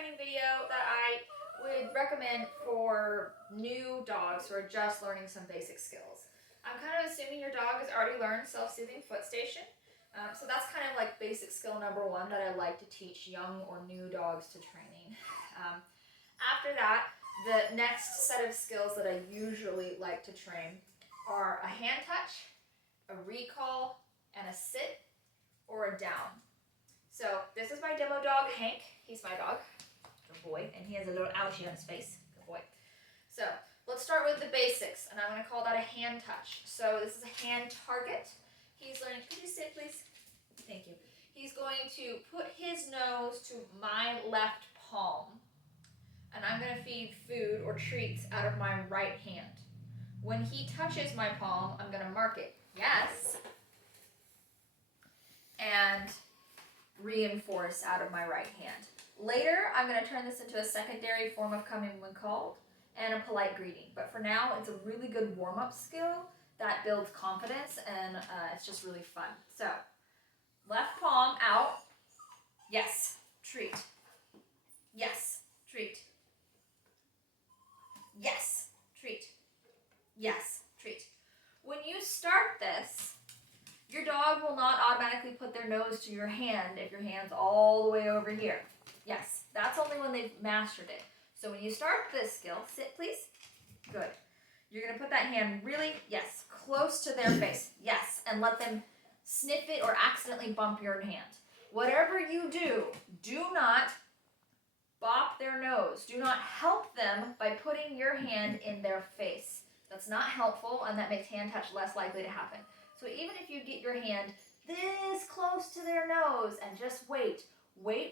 training video that I would recommend for new dogs who are just learning some basic skills. I'm kind of assuming your dog has already learned self-soothing foot station. So that's kind of like basic skill number one that I like to teach young or new dogs to training. After that, the next set of skills that I usually like to train are a hand touch, a recall, and a sit or a down. So this is my demo dog, Hank. He's my dog, good boy, and he has a little ouchie on his face, good boy. So let's start with the basics, and I'm going to call that a hand touch. So this is a hand target. He's learning, could you sit please? Thank you. He's going to put his nose to my left palm, and I'm going to feed food or treats out of my right hand. When he touches my palm, I'm going to mark it, yes, and reinforce out of my right hand. Later, I'm going to turn this into a secondary form of coming when called and a polite greeting. But for now, it's a really good warm-up skill that builds confidence, and it's just really fun. So, left palm out. Yes, treat. Yes, treat. Yes, treat. Yes, treat. When you start this, your dog will not automatically put their nose to your hand if your hand's all the way over here. Yes, that's only when they've mastered it. So when you start this skill, sit please. Good. You're going to put that hand really, yes, close to their face. Yes, and let them sniff it or accidentally bump your hand. Whatever you do, do not bop their nose. Do not help them by putting your hand in their face. That's not helpful, and that makes hand touch less likely to happen. So even if you get your hand this close to their nose and just wait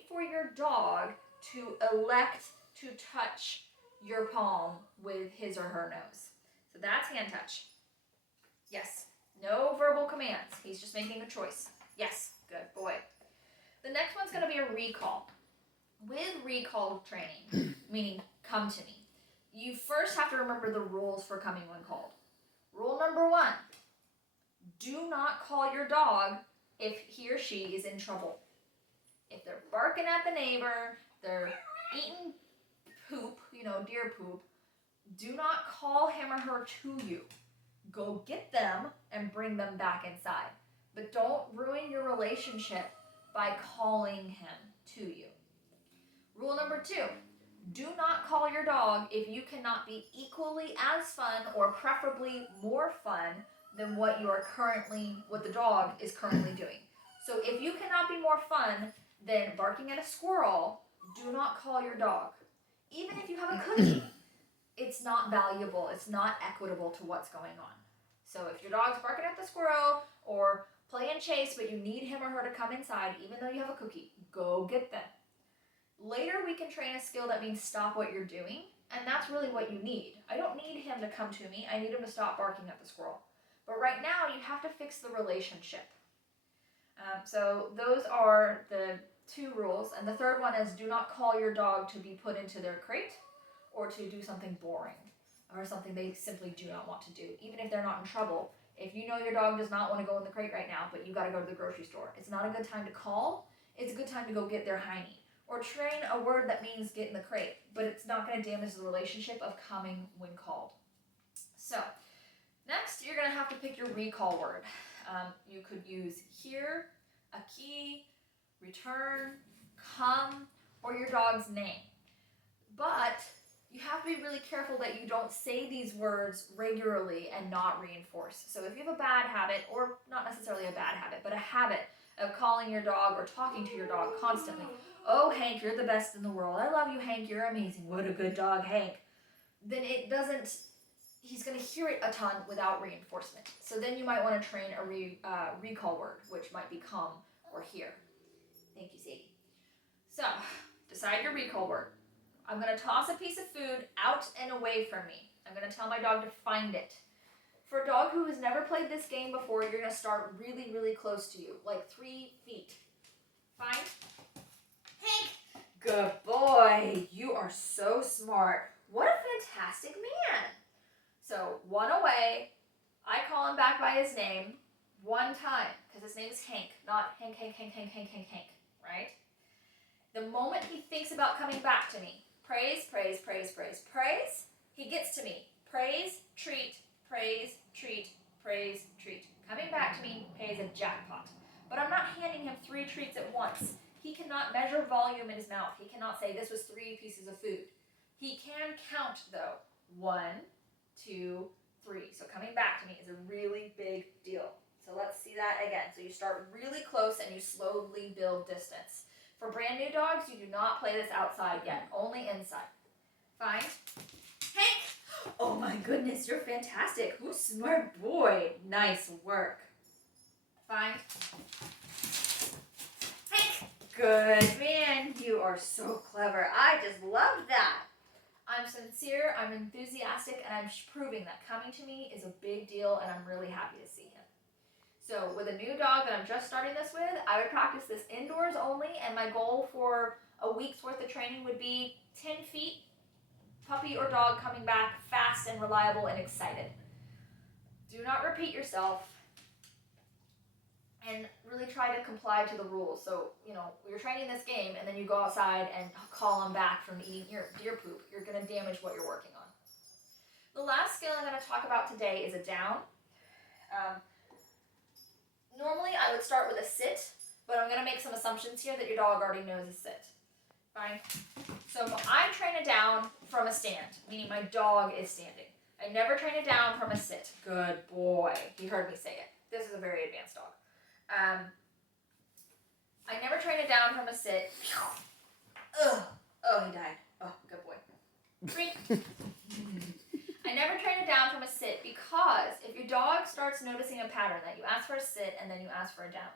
for your dog to elect to touch your palm with his or her nose. So that's hand touch. Yes. No verbal commands. He's just making a choice. Yes. Good boy. The next one's going to be a recall. With recall training, meaning come to me, you first have to remember the rules for coming when called. Rule number one, do not call your dog if he or she is in trouble. If they're barking at the neighbor, they're eating poop, deer poop, do not call him or her to you. Go get them and bring them back inside. But don't ruin your relationship by calling him to you. Rule number two, do not call your dog if you cannot be equally as fun or preferably more fun than what the dog is currently doing. So if you cannot be more fun than barking at a squirrel, do not call your dog. Even if you have a cookie, it's not valuable, it's not equitable to what's going on. So if your dog's barking at the squirrel or playing chase, but you need him or her to come inside, even though you have a cookie, go get them. Later we can train a skill that means stop what you're doing, and that's really what you need. I don't need him to come to me, I need him to stop barking at the squirrel. But right now you have to fix the relationship. So those are the two rules, and the third one is do not call your dog to be put into their crate or to do something boring or something they simply do not want to do, even if they're not in trouble. If you know your dog does not want to go in the crate right now, but you got to go to the grocery store, it's not a good time to call, it's a good time to go get their hiney. Or train a word that means get in the crate, but it's not going to damage the relationship of coming when called. So, next you're going to have to pick your recall word. You could use here, a key, return, come, or your dog's name. But you have to be really careful that you don't say these words regularly and not reinforce. So if you have a bad habit, or not necessarily a bad habit, but a habit of calling your dog or talking to your dog constantly, oh, Hank, you're the best in the world. I love you, Hank. You're amazing. What a good dog, Hank. Then he's going to hear it a ton without reinforcement. So then you might want to train a recall word, which might be come or here. Thank you, Sadie. So, decide your recall word. I'm going to toss a piece of food out and away from me. I'm going to tell my dog to find it. For a dog who has never played this game before, you're going to start really, really close to you, like 3 feet. Find. Hank! Good boy! You are so smart. What a fantastic man! So, one away. I call him back by his name 1 time, because his name is Hank, not Hank, right? Then moment he thinks about coming back to me, praise, praise, praise, praise, praise, he gets to me. Praise, treat, praise, treat, praise, treat. Coming back to me pays a jackpot. But I'm not handing him 3 treats at once. He cannot measure volume in his mouth. He cannot say this was 3 pieces of food. He can count though. 1, 2, 3. So coming back to me is a really big deal. So let's see that again. So you start really close and you slowly build distance. For brand new dogs, you do not play this outside yet, only inside. Fine. Hank! Oh my goodness, you're fantastic. Who's smart boy? Nice work. Fine. Hank! Good man, you are so clever. I just love that. I'm sincere, I'm enthusiastic, and I'm proving that coming to me is a big deal, and I'm really happy to see him. So with a new dog that I'm just starting this with, I would practice this indoors only, and my goal for a week's worth of training would be 10 feet, puppy or dog coming back fast and reliable and excited. Do not repeat yourself, and really try to comply to the rules. So, you're training this game, and then you go outside and call them back from eating your deer poop. You're going to damage what you're working on. The last skill I'm going to talk about today is a down. Normally, I would start with a sit, but I'm going to make some assumptions here that your dog already knows a sit. Fine? So I train a down from a stand, meaning my dog is standing. I never train a down from a sit. Good boy. He heard me say it. This is a very advanced dog. I never train it down from a sit. Ugh. Oh, he died. Oh, good boy. I never train it down from a sit because if your dog starts noticing a pattern that you ask for a sit and then you ask for a down,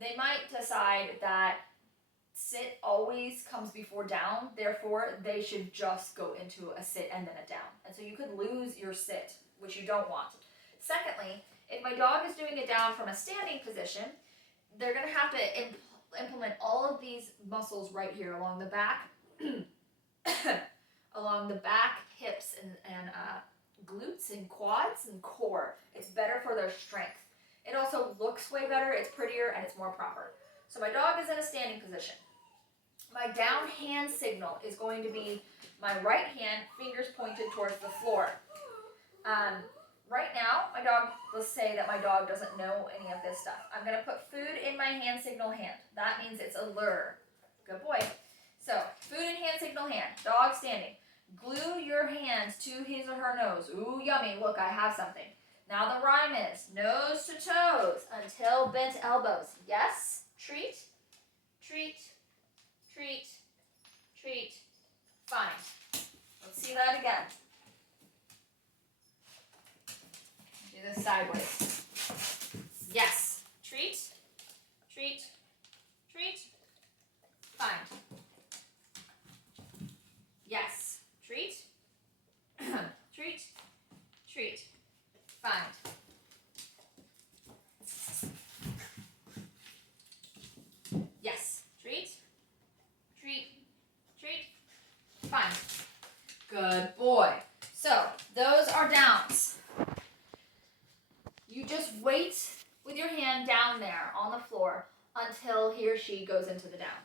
they might decide that sit always comes before down, therefore they should just go into a sit and then a down. And so you could lose your sit, which you don't want. Secondly, if my dog is doing it down from a standing position, they're going to have to implement all of these muscles right here along the back, hips, and glutes and quads and core. It's better for their strength. It also looks way better, it's prettier, and it's more proper. So my dog is in a standing position. My down hand signal is going to be my right hand, fingers pointed towards the floor. Right now, let's say that my dog doesn't know any of this stuff. I'm going to put food in my hand signal hand. That means it's a lure. Good boy. So, food in hand signal hand. Dog standing. Glue your hands to his or her nose. Ooh, yummy. Look, I have something. Now the rhyme is nose to toes until bent elbows. Yes? Treat, treat, treat, treat. Fine. Let's see that again. Do this sideways. Yes. Treat, treat, treat. Fine. Yes. Treat, treat, treat. Fine. Yes. Treat, treat, treat. Fine. Good boy. So, those are downs. You just wait with your hand down there on the floor until he or she goes into the down.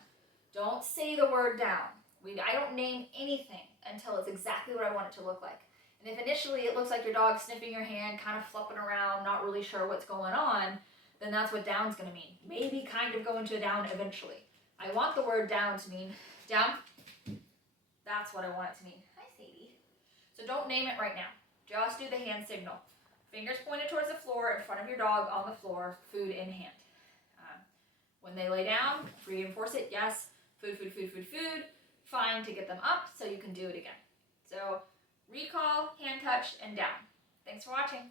Don't say the word down. I don't name anything until it's exactly what I want it to look like. And if initially it looks like your dog sniffing your hand, kind of flopping around, not really sure what's going on, then that's what down's going to mean. Maybe kind of go into a down eventually. I want the word down to mean down. That's what I want it to mean. Hi, Sadie. So don't name it right now. Just do the hand signal. Fingers pointed towards the floor in front of your dog on the floor, food in hand. When they lay down, reinforce it. Yes, food, food, food, food, food. Fine to get them up so you can do it again. So recall, hand touch, and down. Thanks for watching.